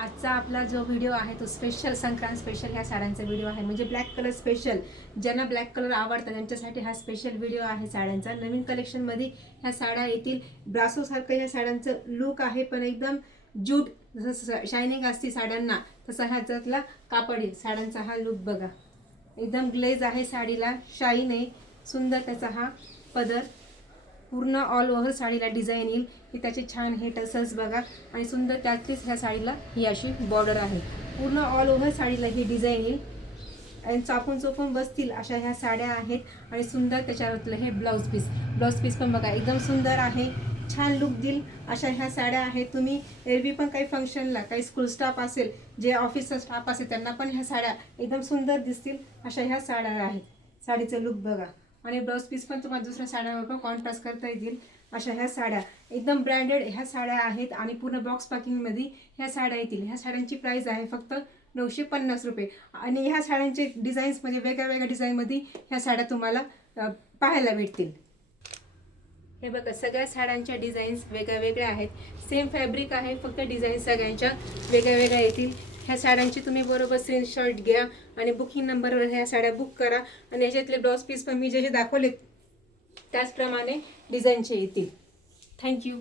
आजचा आपला जो व्हिडिओ आहे तो स्पेशल संक्रांत स्पेशल ह्या साड्यांचा व्हिडिओ आहे, म्हणजे ब्लॅक कलर स्पेशल. ज्यांना ब्लॅक कलर आवडतात त्यांच्यासाठी हा स्पेशल व्हिडिओ आहे साड्यांचा. नवीन कलेक्शनमध्ये ह्या साड्या येतील. ब्रासोसारखं ह्या साड्यांचं लुक आहे, पण एकदम ज्यूट जसं शायनिंग असते साड्यांना तसा ह्याच्यातला कापड आहे. साड्यांचा हा लुक बघा, एकदम ग्लेज आहे साडीला, शाईन आहे, सुंदर त्याचा हा पदर. पूर्ण ऑल ओव्हर साडीला डिझाईन येईल की त्याचे छान हे टसल्स बघा, आणि सुंदर त्यातलीच ह्या साडीला ही अशी बॉर्डर आहे. पूर्ण ऑल ओव्हर साडीला ही डिझाईन येईल आणि चापून चोपून बसतील अशा ह्या साड्या आहेत. आणि सुंदर त्याच्यावरलं हे ब्लाऊज पीस पण बघा एकदम सुंदर आहे, छान लुक देईल अशा ह्या साड्या आहेत. तुम्ही एरवी पण काही फंक्शनला, काही स्कूल स्टाफ असेल, जे ऑफिसचा स्टाफ असेल, त्यांना पण ह्या साड्या एकदम सुंदर दिसतील अशा ह्या साड्या आहेत. साडीचं लुक बघा, आणि ब्लाऊज पीस पण तुम्हाला दुसऱ्या साड्यांवर पण कॉन्ट्रास्ट करता येतील अशा ह्या साड्या. एकदम ब्रँडेड ह्या साड्या आहेत आणि पूर्ण बॉक्स पॅकिंगमध्ये ह्या साड्या येतील. ह्या साड्यांची प्राईस आहे फक्त 950 रुपये. आणि ह्या साड्यांचे डिझाईन्स म्हणजे वेगळ्या वेगळ्या डिझाईनमध्ये ह्या साड्या तुम्हाला पाहायला भेटतील. हे बघा, सगळ्या साड्यांच्या डिझाईन्स वेगळ्या वेगळ्या आहेत. सेम फॅब्रिक आहे, फक्त डिझाईन सगळ्यांच्या वेगळ्या वेगळ्या येतील. ह्या साड्यांची तुम्ही बरोबर स्क्रीनशॉट घ्या आणि बुकिंग नंबरवर ह्या साड्या बुक करा. आणि ह्याच्यातले ब्लाऊज पीस पण मी जे दाखवले त्याचप्रमाणे डिझाईनचे येतील. थँक्यू.